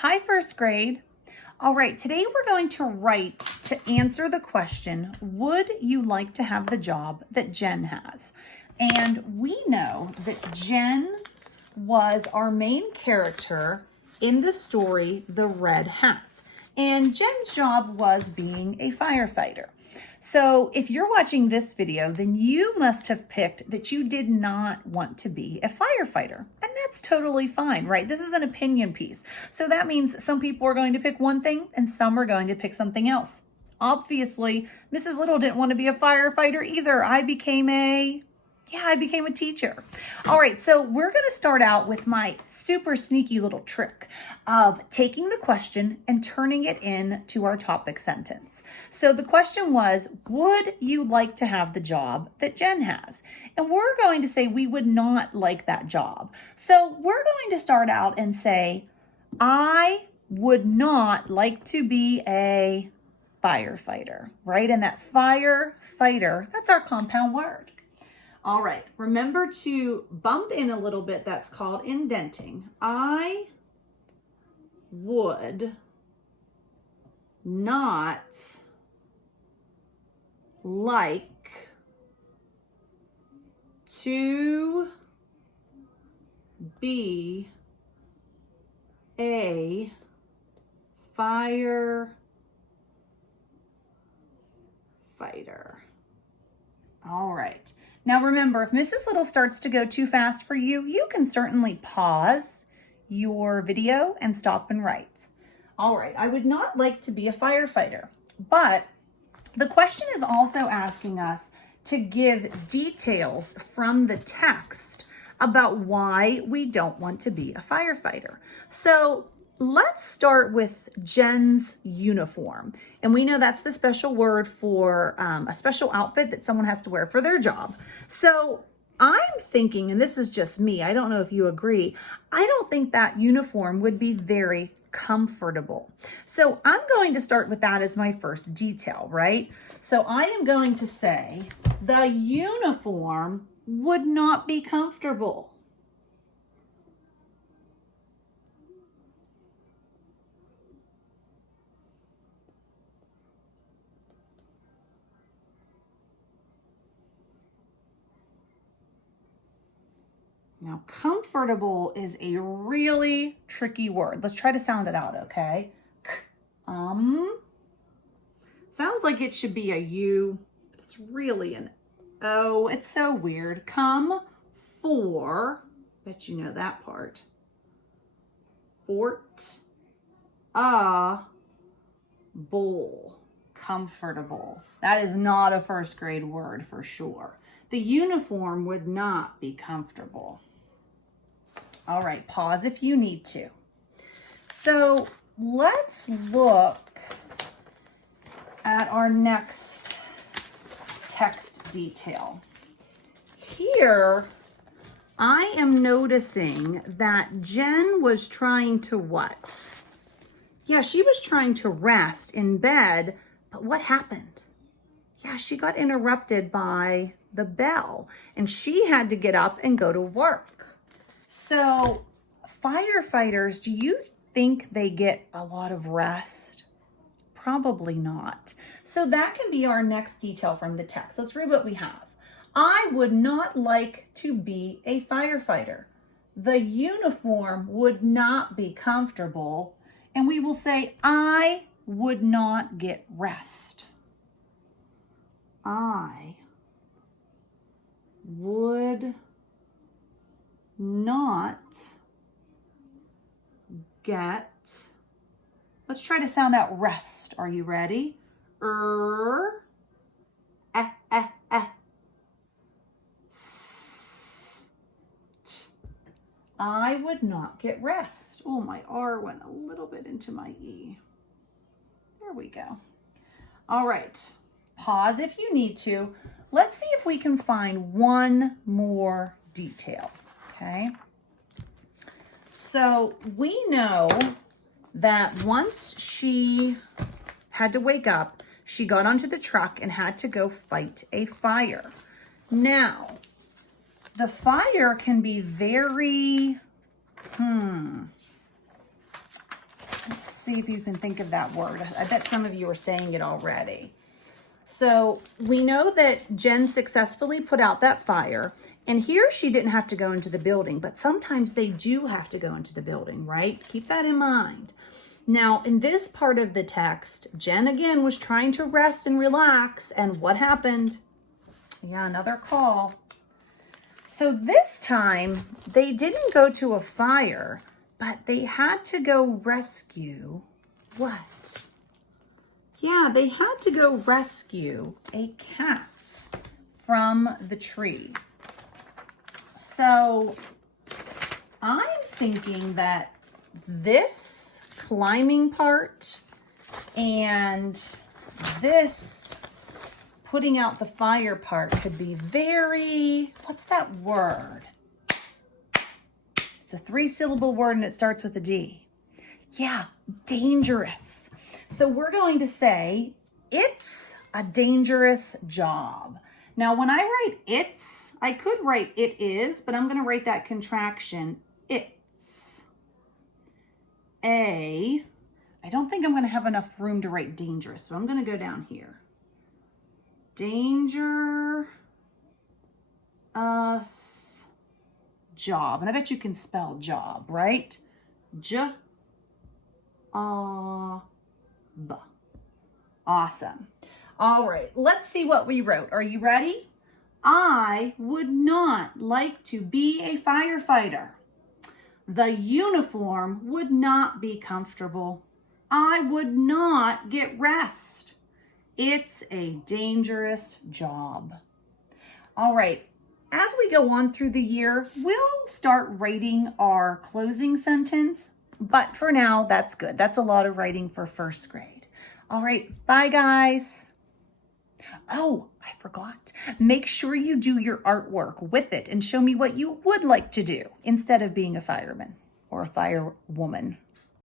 Hi, first grade. All right, today we're going to write to answer the question, would you like to have the job that Jen has? And we know that Jen was our main character in the story, The Red Hat. And Jen's job was being a firefighter. So if you're watching this video, then you must have picked that you did not want to be a firefighter. And that's totally fine, right? This is an opinion piece. So that means some people are going to pick one thing and some are going to pick something else. Obviously, Mrs. Little didn't want to be a firefighter either. I became a teacher. All right, so we're going to start out with my super sneaky little trick of taking the question and turning it into our topic sentence. So the question was, would you like to have the job that Jen has? And we're going to say we would not like that job. So we're going to start out and say, I would not like to be a firefighter, right? And that firefighter, that's our compound word. All right, remember to bump in a little bit. That's called indenting. I would not like to be a firefighter. All right. Now remember, if Mrs. Little starts to go too fast for you, you can certainly pause your video and stop and write. All right, I would not like to be a firefighter, but the question is also asking us to give details from the text about why we don't want to be a firefighter. So let's start with Jen's uniform. And we know that's the special word for a special outfit that someone has to wear for their job. So I'm thinking, and this is just me, I don't know if you agree, I don't think that uniform would be very comfortable. So I'm going to start with that as my first detail, right? So I am going to say the uniform would not be comfortable. Now, comfortable is a really tricky word. Let's try to sound it out, okay? Sounds like it should be a U, but it's really an O. It's so weird. Come for, bet you know that part. Fort, a, bowl, comfortable. That is not a first grade word for sure. The uniform would not be comfortable. All right, pause if you need to. So let's look at our next text detail. Here, I am noticing that Jen was trying to what? Yeah, she was trying to rest in bed, but what happened? Yeah, she got interrupted by the bell and she had to get up and go to work. So firefighters, do you think they get a lot of rest? Probably not. So that can be our next detail from the text. Let's read what we have. I would not like to be a firefighter. The uniform would not be comfortable. And we will say, I would not get rest. I would not get, let's try to sound out rest. Are you ready? I would not get rest. Oh, my R went a little bit into my E. There we go. All right. Pause if you need to. Let's see if we can find one more detail, okay? So we know that once she had to wake up, she got onto the truck and had to go fight a fire. Now, the fire can be very, see if you can think of that word. I bet some of you are saying it already. So we know that Jen successfully put out that fire, and here she didn't have to go into the building, but sometimes they do have to go into the building, right? Keep that in mind. Now, in this part of the text, Jen again was trying to rest and relax, and what happened? Yeah, another call. So this time, they didn't go to a fire, but they had to go rescue what? Yeah, they had to go rescue a cat from the tree. So I'm thinking that this climbing part and this putting out the fire part could be very, what's that word? It's a 3-syllable word and it starts with a D. Yeah, dangerous. So we're going to say, it's a dangerous job. Now, when I write it's, I could write it is, but I'm going to write that contraction, it's. I don't think I'm going to have enough room to write dangerous, so I'm going to go down here. Dangerous job. And I bet you can spell job, right? J-A-B. Awesome. All right, let's see what we wrote. Are you ready? I would not like to be a firefighter. The uniform would not be comfortable. I would not get rest. It's a dangerous job. All right, as we go on through the year, we'll start writing our closing sentence, but for now, that's good. That's a lot of writing for first grade. All right, bye guys. Oh, I forgot. Make sure you do your artwork with it and show me what you would like to do instead of being a fireman or a firewoman.